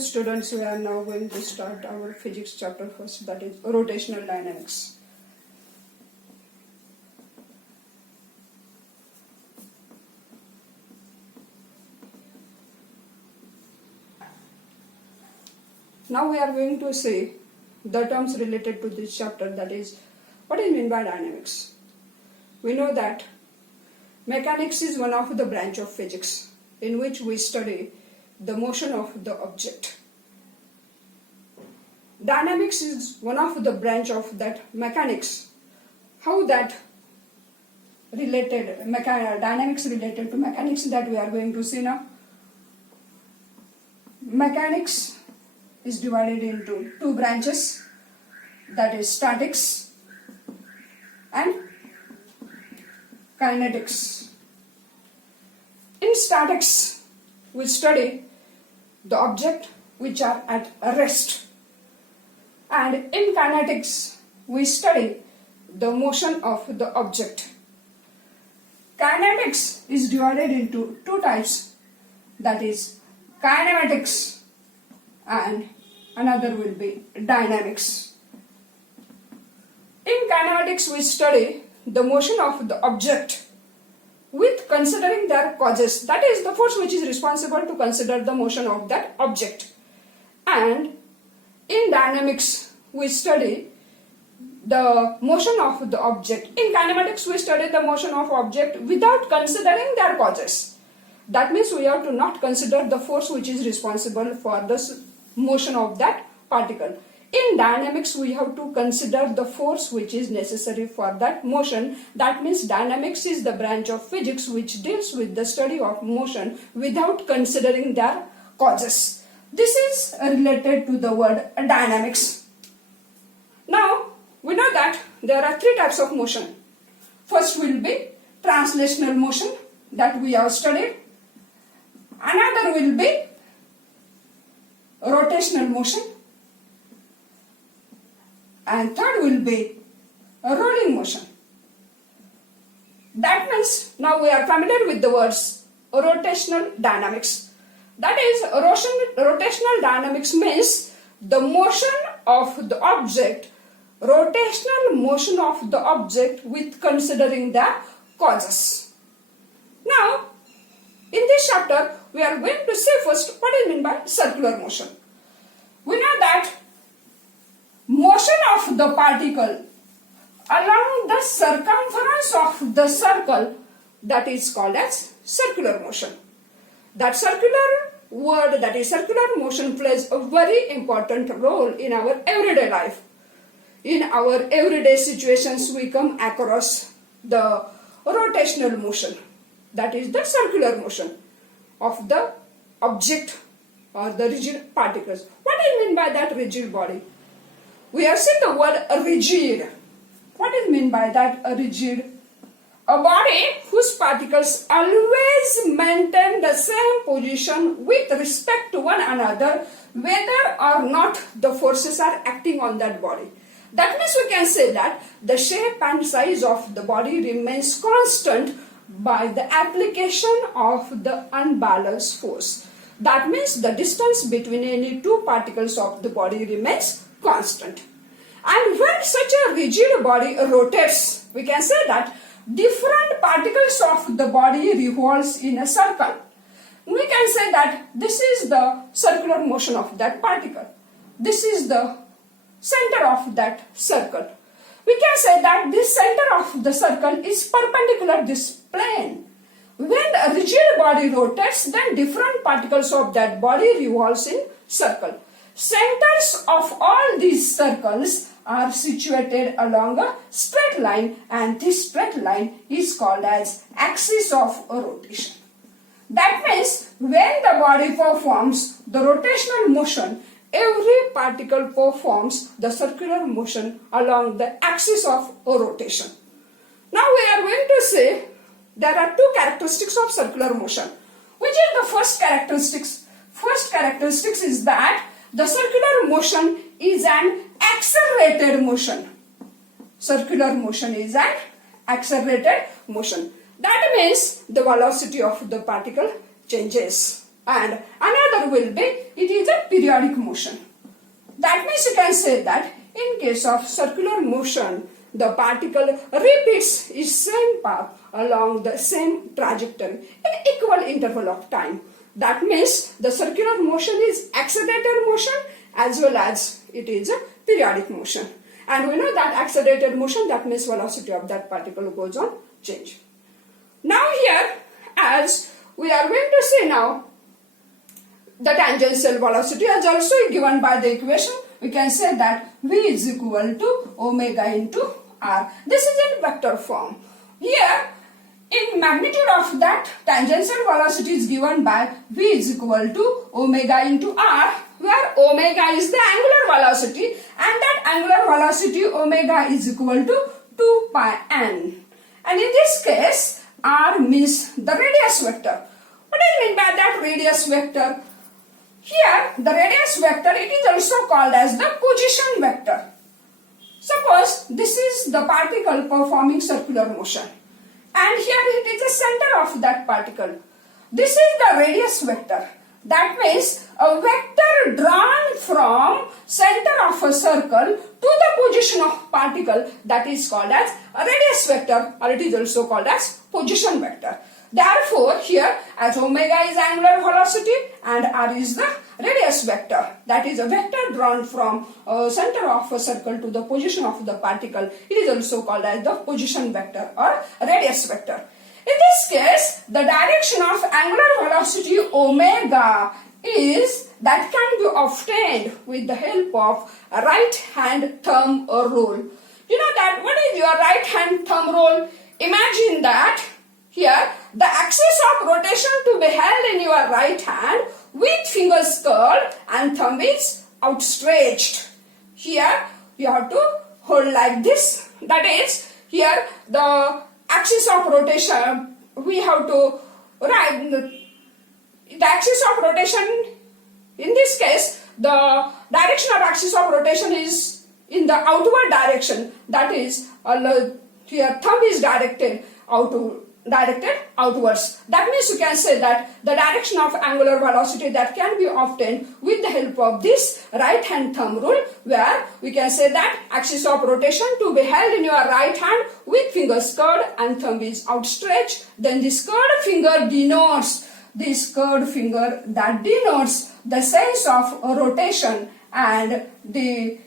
students, we are now going to start our physics chapter first, that is rotational dynamics. Now we are going to see the terms related to this chapter, that is what is meant by dynamics. We know that mechanics is one of the branch of physics in which we study the motion of the object. Dynamics is one of the branch of that mechanics. How that dynamics related to mechanics, that we are going to see now. Mechanics is divided into two branches, that is statics and kinetics. In statics, we study the object which are at rest, and in kinetics, we study the motion of the object. Kinetics is divided into two types, that is kinematics and another will be dynamics. In kinematics, we study the motion of the object with considering their causes, that is the force which is responsible to consider the motion of that object. And in dynamics, we study the motion of the object. In kinematics, we study the motion of object without considering their causes. That means we have to not consider the force which is responsible for the motion of that particle. In dynamics, we have to consider the force which is necessary for that motion. That means dynamics is the branch of physics which deals with the study of motion without considering their causes. This is related to the word dynamics. Now, we know that there are three types of motion. First will be translational motion that we have studied. Another will be rotational motion. And third will be a rolling motion. That means now we are familiar with the words rotational dynamics. That is, rotational dynamics means the motion of the object, rotational motion of the object with considering the causes. Now, in this chapter, we are going to see first what is meant by circular motion. We know that motion of the particle along the circumference of the circle, that is called as circular motion. That circular word, that is circular motion, plays a very important role in our everyday life. In our everyday situations, we come across the rotational motion, that is the circular motion of the object or the rigid particles. What do you mean by that rigid body? We have seen the word rigid. What is meant by that rigid? A body whose particles always maintain the same position with respect to one another, whether or not the forces are acting on that body. That means we can say that the shape and size of the body remains constant by the application of the unbalanced force. That means the distance between any two particles of the body remains constant. And when such a rigid body rotates, we can say that different particles of the body revolves in a circle. We can say that this is the circular motion of that particle. This is the center of that circle. We can say that this center of the circle is perpendicular this plane. When a rigid body rotates, then different particles of that body revolves in circle. Centers of all these circles are situated along a straight line, and this straight line is called as axis of rotation. That means when the body performs the rotational motion, every particle performs the circular motion along the axis of rotation. Now we are going to say there are two characteristics of circular motion. Which is the first characteristics? First characteristics is that the circular motion is an accelerated motion. Circular motion is an accelerated motion. That means the velocity of the particle changes. and another will be it is a periodic motion. That means you can say that in case of circular motion, the particle repeats its same path along the same trajectory in equal interval of time. That means the circular motion is accelerated motion as well as it is a periodic motion. And we know that accelerated motion, that means velocity of that particle goes on change. Now here, as we are going to see now, the tangential velocity is also given by the equation. We can say that V is equal to omega into R. This is in vector form. Here, in magnitude of that tangential velocity is given by V is equal to omega into R, where omega is the angular velocity and that angular velocity omega is equal to 2 pi n. And in this case, R means the radius vector. What do you mean by that radius vector? Here, the radius vector, it is also called as the position vector. Suppose this is the particle performing circular motion, and here it is the center of that particle. This is the radius vector. That means a vector drawn from center of a circle to the position of particle, that is called as a radius vector, or it is also called as position vector. Therefore, here as omega is angular velocity and R is the radius vector, that is a vector drawn from center of a circle to the position of the particle, it is also called as the position vector or radius vector. In this case, the direction of angular velocity omega is that can be obtained with the help of a right hand thumb rule. You know that what is your right hand thumb rule? Imagine that here the axis of rotation to be held in your right hand with fingers curled and thumb is outstretched. Here you have to hold like this. That is, here the axis of rotation, we have to write the axis of rotation. In this case, the direction of axis of rotation is in the outward direction. That is, here thumb is directed outwards. That means you can say that the direction of angular velocity that can be obtained with the help of this right hand thumb rule, where we can say that axis of rotation to be held in your right hand with fingers curled and thumb is outstretched. Then this curved finger denotes the sense of rotation, and the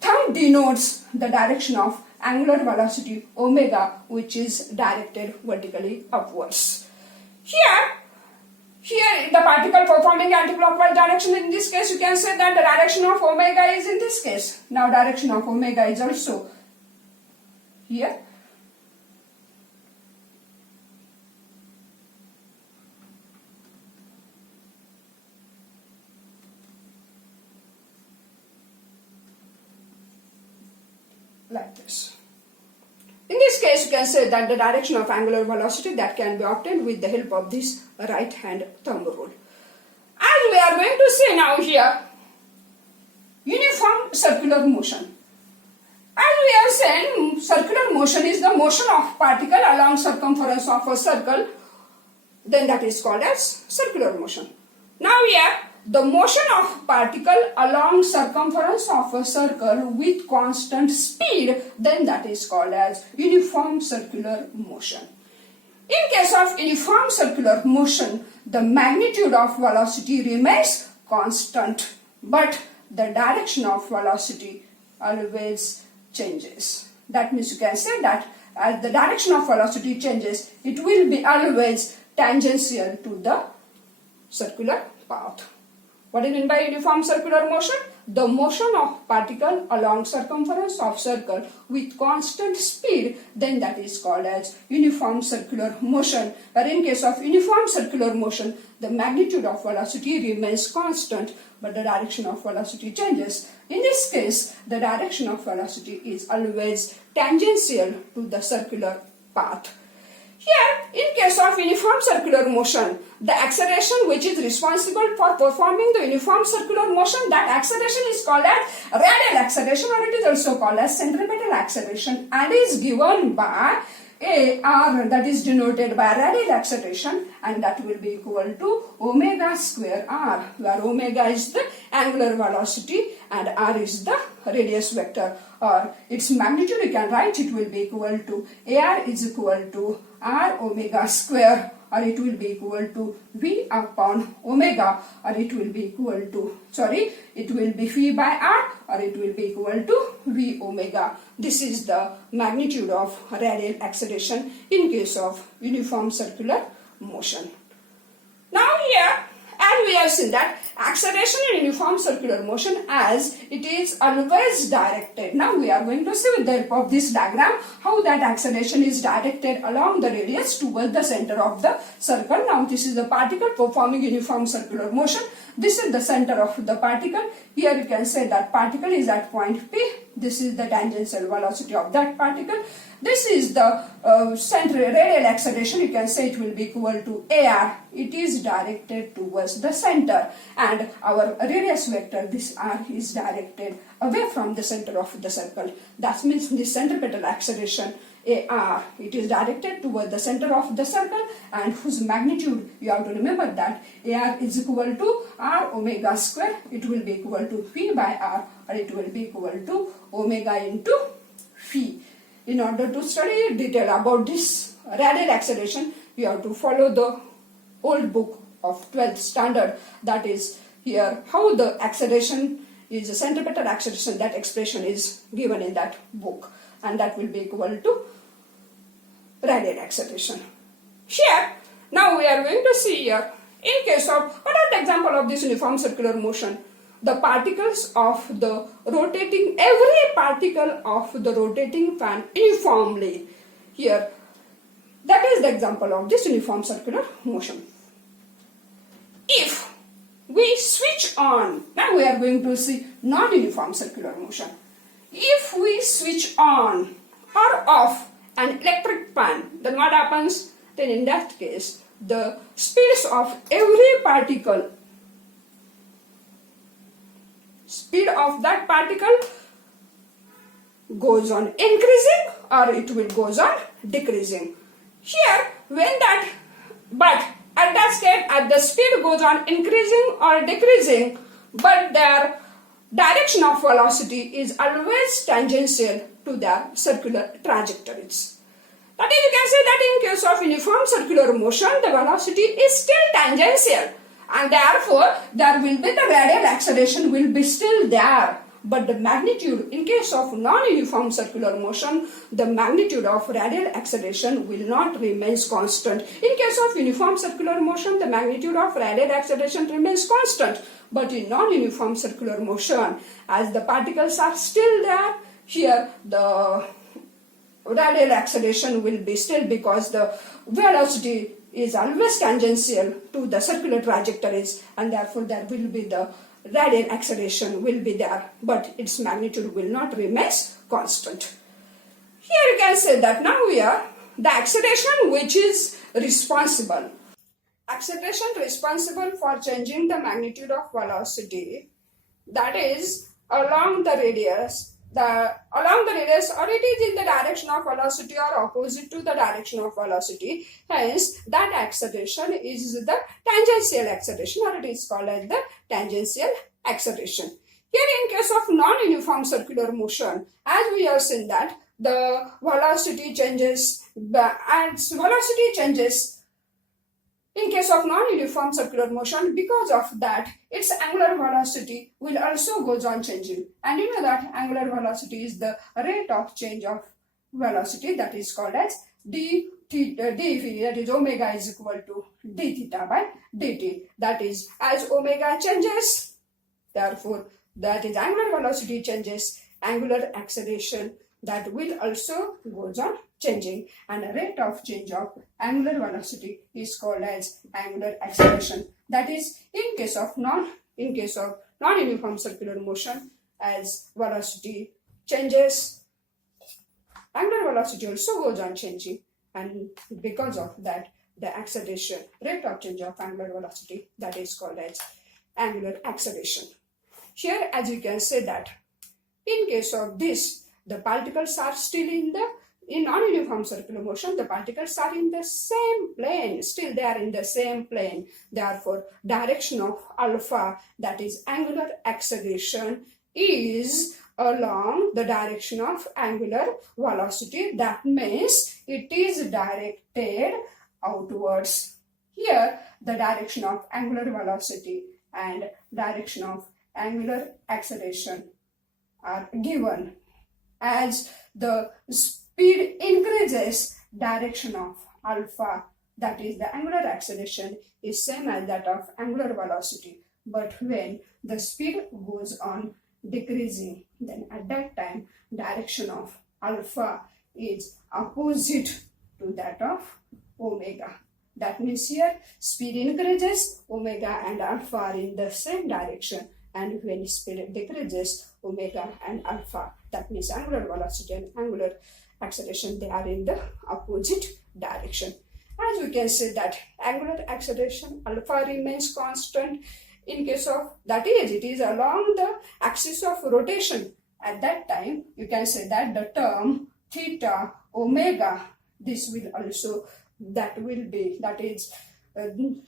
thumb denotes the direction of angular velocity omega, which is directed vertically upwards. Here the particle performing anticlockwise direction, in this case you can say that the direction of omega is in this case. Now direction of omega is also here. Like this. In this case, you can say that the direction of angular velocity that can be obtained with the help of this right hand thumb rule. As we are going to see now here, uniform circular motion. As we have said, circular motion is the motion of particle along circumference of a circle, then that is called as circular motion. Now here, the motion of particle along circumference of a circle with constant speed, then that is called as uniform circular motion. In case of uniform circular motion, the magnitude of velocity remains constant, but the direction of velocity always changes. That means you can say that as the direction of velocity changes, it will be always tangential to the circular path. What do you mean by uniform circular motion? The motion of particle along circumference of circle with constant speed, then that is called as uniform circular motion. Where in case of uniform circular motion, the magnitude of velocity remains constant, but the direction of velocity changes. In this case, the direction of velocity is always tangential to the circular path. Here, in case of uniform circular motion, the acceleration which is responsible for performing the uniform circular motion, that acceleration is called as radial acceleration, or it is also called as centripetal acceleration, and is given by AR, that is denoted by radial acceleration, and that will be equal to omega square r, where omega is the angular velocity and r is the radius vector, or its magnitude you can write it will be equal to AR is equal to r omega square, or it will be equal to V upon omega, or it will be equal to, it will be phi by r, or it will be equal to V omega. This is the magnitude of radial acceleration in case of uniform circular motion. Now here, as we have seen that acceleration in uniform circular motion, as it is always directed. Now we are going to see with the help of this diagram how that acceleration is directed along the radius towards the center of the circle. Now this is the particle performing uniform circular motion. This is the center of the particle. Here you can say that particle is at point P. This is the tangential velocity of that particle. This is the radial acceleration. You can say it will be equal to AR. It is directed towards the center, and our radius vector, this R, is directed away from the center of the circle. That means the centripetal acceleration AR, it is directed toward the center of the circle, and whose magnitude, you have to remember that AR is equal to R omega square. It will be equal to phi by R, or it will be equal to omega into phi. In order to study detail about this radial acceleration, you have to follow the old book of 12th standard. That is here how the acceleration is a centripetal acceleration. That expression is given in that book, and that will be equal to radial acceleration. Here, now we are going to see here, in case of, what are the example of this uniform circular motion? The particles of the rotating, every particle of the rotating fan uniformly. Here, that is the example of this uniform circular motion. If we switch on, now we are going to see non-uniform circular motion. If we switch on or off an electric fan, then what happens? Then in that case, the speeds of every particle, speed of that particle goes on increasing, or it will goes on decreasing. Here, when that, but at that state, at the speed goes on increasing or decreasing, but their direction of velocity is always tangential to their circular trajectories. That is, you can say that in case of uniform circular motion, the velocity is still tangential, and therefore there will be the radial acceleration will be still there, but the magnitude, in case of non-uniform circular motion, the magnitude of radial acceleration will not remain constant. In case of uniform circular motion, the magnitude of radial acceleration remains constant, but in non-uniform circular motion, as the particles are still there, here the radial acceleration will be still, because the velocity is always tangential to the circular trajectories, and therefore there will be the radial acceleration will be there, but its magnitude will not remain constant. Here you can say that now we are the acceleration which is responsible. Acceleration responsible for changing the magnitude of velocity, that is along the radius, or it is in the direction of velocity or opposite to the direction of velocity. Hence, that acceleration is the tangential acceleration, or it is called as the tangential acceleration. Here, in case of non-uniform circular motion, as we have seen that the velocity changes, in case of non-uniform circular motion, because of that, its angular velocity will also goes on changing. And you know that angular velocity is the rate of change of velocity, that is called as d theta, that is omega is equal to d theta by dt. That is, as omega changes, therefore that is angular velocity changes, angular acceleration that will also goes on changing, and a rate of change of angular velocity is called as angular acceleration. That is, in case of non-uniform circular motion, as velocity changes, angular velocity also goes on changing, and because of that, the acceleration, rate of change of angular velocity, that is called as angular acceleration. Here, as you can say that in case of this, the particles are still in the In non-uniform circular motion, the particles are in the same plane. Still, they are in the same plane. Therefore, direction of alpha, that is angular acceleration, is along the direction of angular velocity. That means it is directed outwards. Here, the direction of angular velocity and direction of angular acceleration are given. As the speed increases, direction of alpha, that is the angular acceleration, is same as that of angular velocity. But when the speed goes on decreasing, then at that time direction of alpha is opposite to that of omega. That means here speed increases, omega and alpha are in the same direction, and when speed decreases, omega and alpha, that means angular velocity and angular acceleration, they are in the opposite direction. As we can say that angular acceleration alpha remains constant in case of, that is, it is along the axis of rotation. At that time, you can say that the term theta omega, this will also, that will be, that is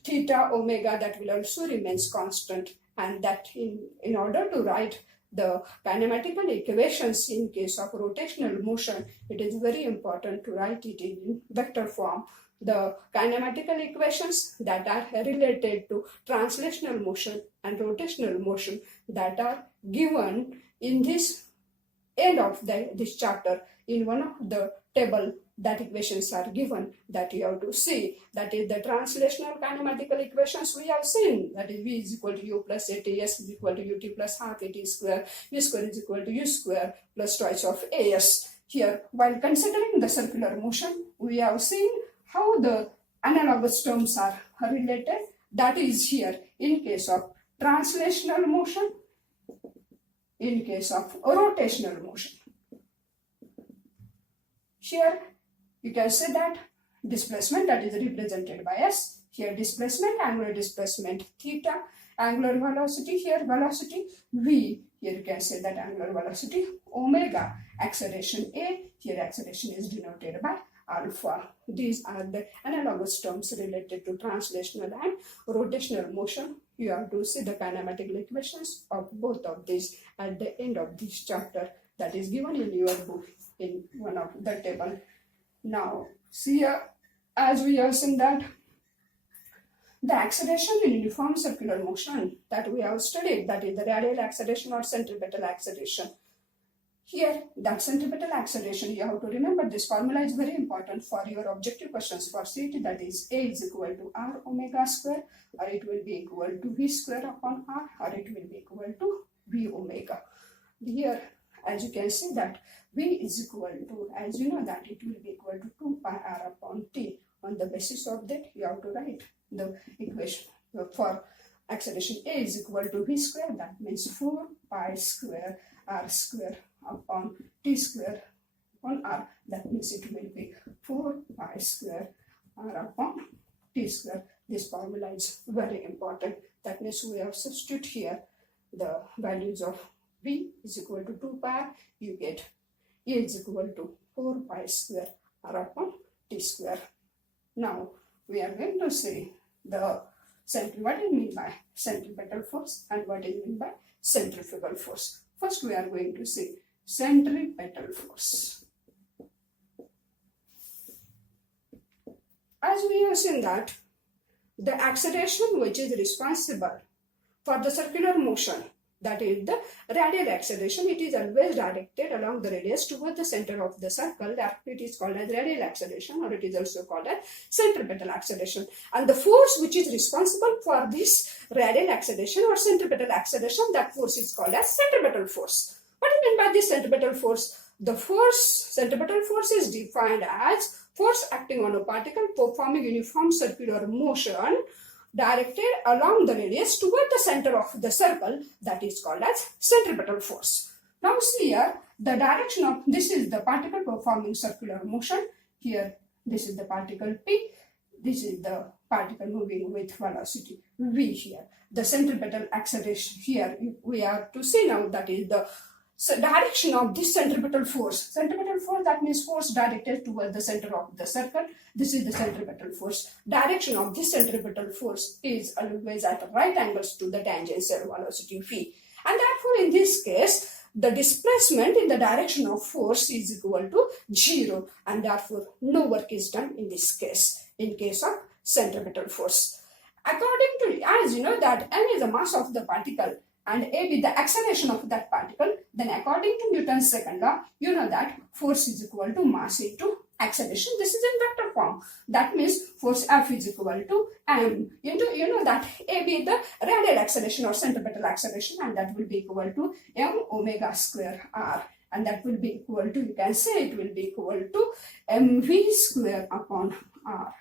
theta omega, that will also remains constant. And that in order to write the kinematical equations in case of rotational motion, it is very important to write it in vector form. The kinematical equations that are related to translational motion and rotational motion, that are given in this end of this chapter in one of the table, that equations are given, that you have to see. That is the translational kinematical equations we have seen, that is v is equal to u plus at, s is equal to ut plus half at square, v square is equal to u square plus twice of as. Here, while considering the circular motion, we have seen how the analogous terms are related. That is here in case of translational motion, in case of rotational motion. Here you can say that displacement, that is represented by s. Here displacement, angular displacement theta, angular velocity, here velocity v. Here you can say that angular velocity omega, acceleration a. Here acceleration is denoted by alpha. These are the analogous terms related to translational and rotational motion. You have to see the kinematical equations of both of these at the end of this chapter, that is given in your book in one of the table. Now see here, as we have seen that the acceleration in uniform circular motion that we have studied, that is the radial acceleration or centripetal acceleration. Here, that centripetal acceleration, you have to remember this formula is very important for your objective questions for CET, that is A is equal to R omega square, or it will be equal to V square upon R, or it will be equal to V omega. Here, as you can see that V is equal to, as you know that it will be equal to 2 pi R upon T. On the basis of that, you have to write the equation for acceleration A is equal to V square, that means 4 pi square R square upon T square upon R, that means it will be 4 pi square R upon T square. This formula is very important. That means we have substitute here the values of V is equal to 2 pi, you get A is equal to 4 pi square R upon T square. Now we are going to see the what is meant by centripetal force and what is meant by centrifugal force. First we are going to see centripetal force. As we have seen that the acceleration which is responsible for the circular motion, that is the radial acceleration, it is always directed along the radius toward the center of the circle. That it is called as radial acceleration, or it is also called as centripetal acceleration. And the force which is responsible for this radial acceleration or centripetal acceleration, that force is called as centripetal force. What is meant by this centripetal force? The centripetal force is defined as force acting on a particle performing uniform circular motion directed along the radius toward the center of the circle, that is called as centripetal force. Now see here, the direction of, this is the particle performing circular motion. Here, this is the particle P, this is the particle moving with velocity V here. The centripetal acceleration here, we have to see now, that is the direction of this centripetal force. Centripetal force, that means force directed toward the center of the circle. This is the centripetal force. Direction of this centripetal force is always at right angles to the tangential velocity v. And therefore, in this case, the displacement in the direction of force is equal to 0, and therefore no work is done in this case, in case of centripetal force. According to, as you know that m is the mass of the particle and a with the acceleration of that particle, then according to Newton's second law, you know that force is equal to mass into acceleration. This is in vector form. That means force F is equal to m into, you know that a be the radial acceleration or centripetal acceleration, and that will be equal to m omega square r, and that will be equal to, you can say it will be equal to mv square upon r.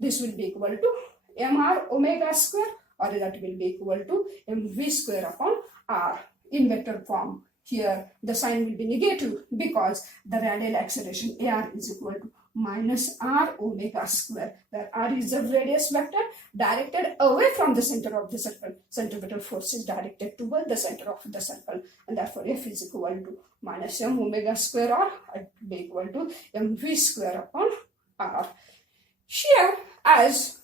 This will be equal to mr omega square, or that will be equal to mv square upon r in vector form. Here the sign will be negative because the radial acceleration ar is equal to minus r omega square, where r is the radius vector directed away from the center of the circle. Centripetal force is directed toward the center of the circle, and therefore F is equal to minus m omega square r, it will be equal to mv square upon r. Here, as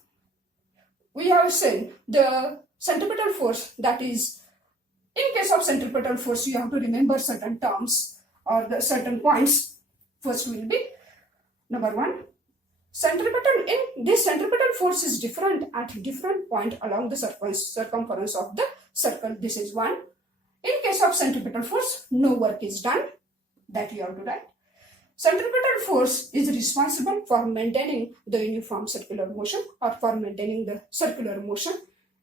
we have seen, the centripetal force, that is, in case of centripetal force, you have to remember certain terms or the certain points. First will be, number 1, centripetal, in this centripetal force is different at different point along the circumference of the circle. This is 1. In case of centripetal force, no work is done, that you have to write. Centripetal force is responsible for maintaining the uniform circular motion or for maintaining the circular motion,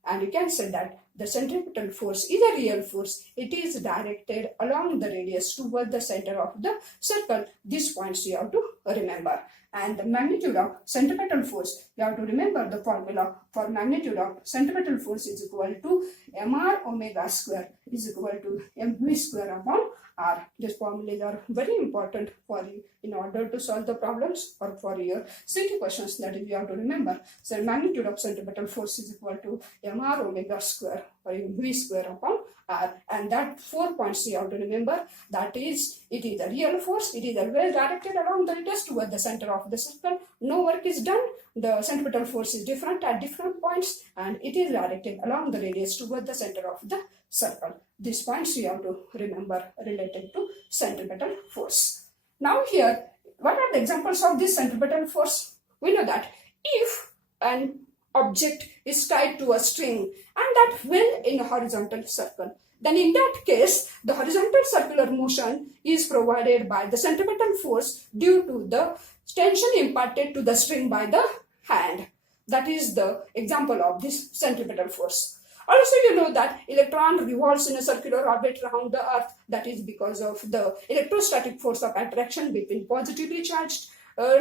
and you can say that the centripetal force is a real force. It is directed along the radius toward the center of the circle. These points you have to remember. And the magnitude of centripetal force, you have to remember the formula for magnitude of centripetal force is equal to mr omega square is equal to mv square upon r. These formulas are very important for you in order to solve the problems or for your CT questions, that is you have to remember. So magnitude of centripetal force is equal to mr omega square or mv square upon r, and that 4 points you have to remember. That is, it is a real force, it is always directed along the radius toward the center of the circle. No work is done. The centripetal force is different at different points, and it is directed along the radius toward the center of the circle. These points you have to remember related to centripetal force. Now here, what are the examples of this centripetal force? We know that if an object is tied to a string and that will in a horizontal circle, then in that case, the horizontal circular motion is provided by the centripetal force due to the tension imparted to the string by the hand. That is the example of this centripetal force. Also, you know that electron revolves in a circular orbit around the earth. That is because of the electrostatic force of attraction between positively charged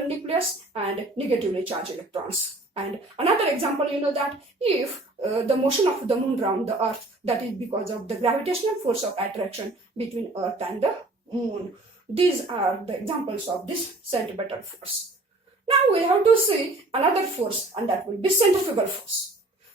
nucleus and negatively charged electrons. And another example, you know that if the motion of the moon around the earth, that is because of the gravitational force of attraction between earth and the moon. These are the examples of this centripetal force. Now we have to see another force, and that will be centrifugal force.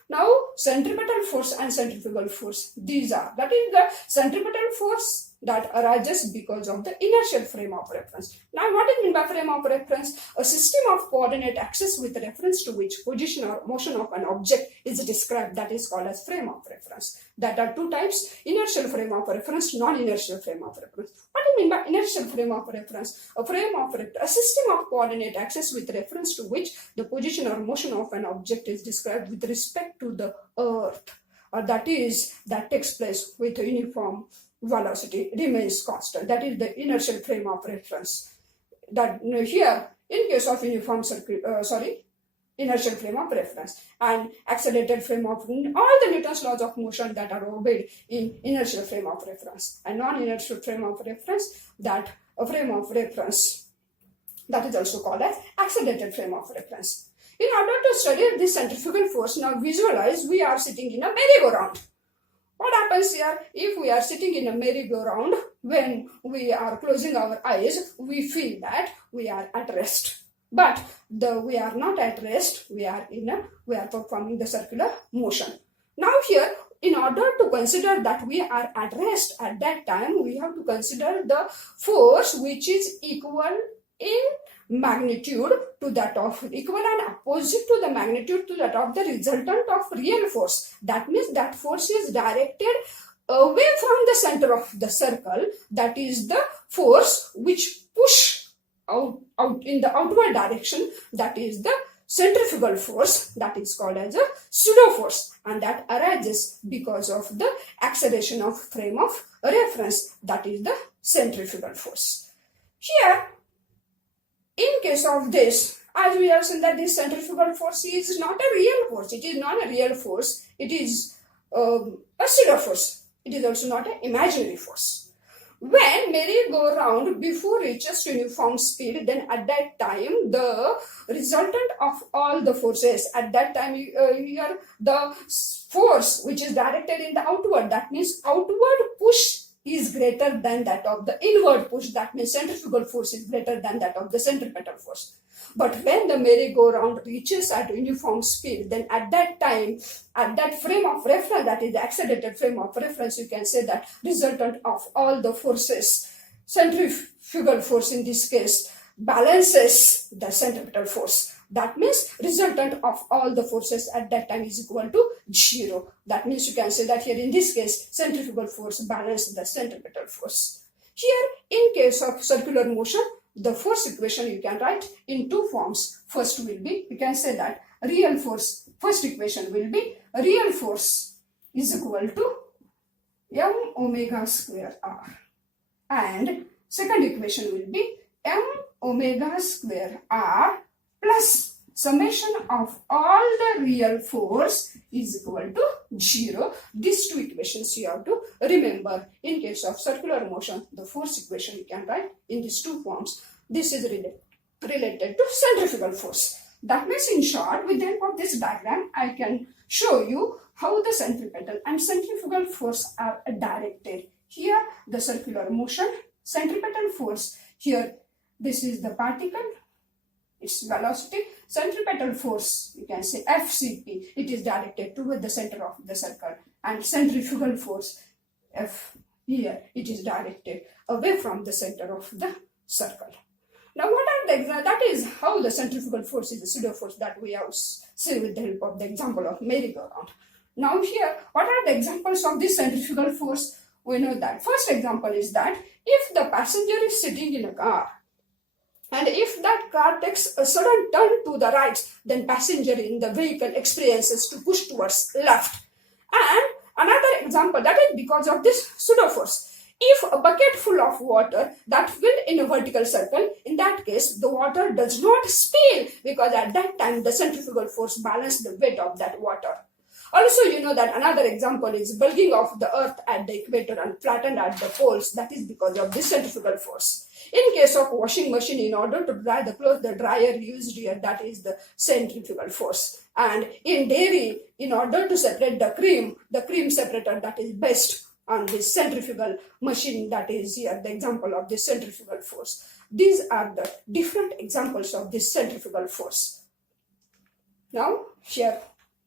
Now, centripetal force and centrifugal force, these are, that is the centripetal force that arises because of the inertial frame of reference. Now, what is meant by frame of reference? A system of coordinate axis with reference to which position or motion of an object is described, that is called as frame of reference. That are two types, inertial frame of reference, non-inertial frame of reference. What do you mean by inertial frame of reference? A system of coordinate axis with reference to which the position or motion of an object is described with respect to the earth, or that takes place with a uniform velocity, remains constant. That is the inertial frame of reference. That here, in case of inertial frame of reference, and accelerated frame of all the Newton's laws of motion that are obeyed in inertial frame of reference, and non-inertial frame of reference, that a frame of reference that is also called as accelerated frame of reference. In order to study this centrifugal force, now visualize we are sitting in a merry-go-round. What happens here? If we are sitting in a merry-go-round, when we are closing our eyes, we feel that we are at rest. But we are not at rest, we are performing the circular motion. Now here, in order to consider that we are at rest at that time, we have to consider the force which is equal in magnitude to that of, equal and opposite to the magnitude to that of the resultant of real force. That means that force is directed away from the center of the circle. That is the force which push out in the outward direction. That is the centrifugal force, that is called as a pseudo force, and that arises because of the acceleration of frame of reference, that is the centrifugal force. Here, in case of this, as we have seen that this centrifugal force is not a real force. It is not a real force. It is a pseudo force. It is also not an imaginary force. When merry-go-round before reaches uniform speed, then at that time the resultant of all the forces, at that time here the force which is directed in the outward, that means outward push is greater than that of the inward push, that means centrifugal force is greater than that of the centripetal force. But when the merry-go-round reaches at uniform speed, then at that time, at that frame of reference, that is the accelerated frame of reference, you can say that resultant of all the forces, centrifugal force in this case, balances the centripetal force. That means resultant of all the forces at that time is equal to 0. That means you can say that here in this case, centrifugal force balances the centripetal force. Here, in case of circular motion, the force equation you can write in two forms. First will be, you can say that real force, first equation will be real force is equal to m omega square r, and second equation will be m omega square r plus summation of all the real force is equal to 0. These two equations you have to remember. In case of circular motion, the force equation you can write in these two forms. This is related to centrifugal force. That means, in short, with the help of this diagram, I can show you how the centripetal and centrifugal force are directed. Here, the circular motion, centripetal force. Here, this is the particle, its velocity. Centripetal force, you can say FCP, it is directed toward the center of the circle, and centrifugal force, F, here it is directed away from the center of the circle. Now, what are the that is how the centrifugal force is a pseudo force that we have seen with the help of the example of merry-go-round. Now, here, what are the examples of this centrifugal force? We know that first example is that if the passenger is sitting in a car, and if that car takes a sudden turn to the right, then passenger in the vehicle experiences to push towards left. And another example, that is because of this pseudo force. If a bucket full of water that filled in a vertical circle, in that case, the water does not spill, because at that time the centrifugal force balanced the weight of that water. Also, you know that another example is bulging of the earth at the equator and flattened at the poles. That is because of this centrifugal force. In case of washing machine, in order to dry the clothes, the dryer used here, that is the centrifugal force. And in dairy, in order to separate the cream separator, that is based on this centrifugal machine, that is here the example of this centrifugal force. These are the different examples of this centrifugal force. Now, here,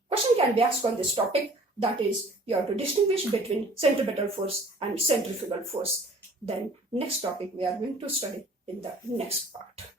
question can be asked on this topic, that is, you have to distinguish between centripetal force and centrifugal force. Then next topic we are going to study in the next part.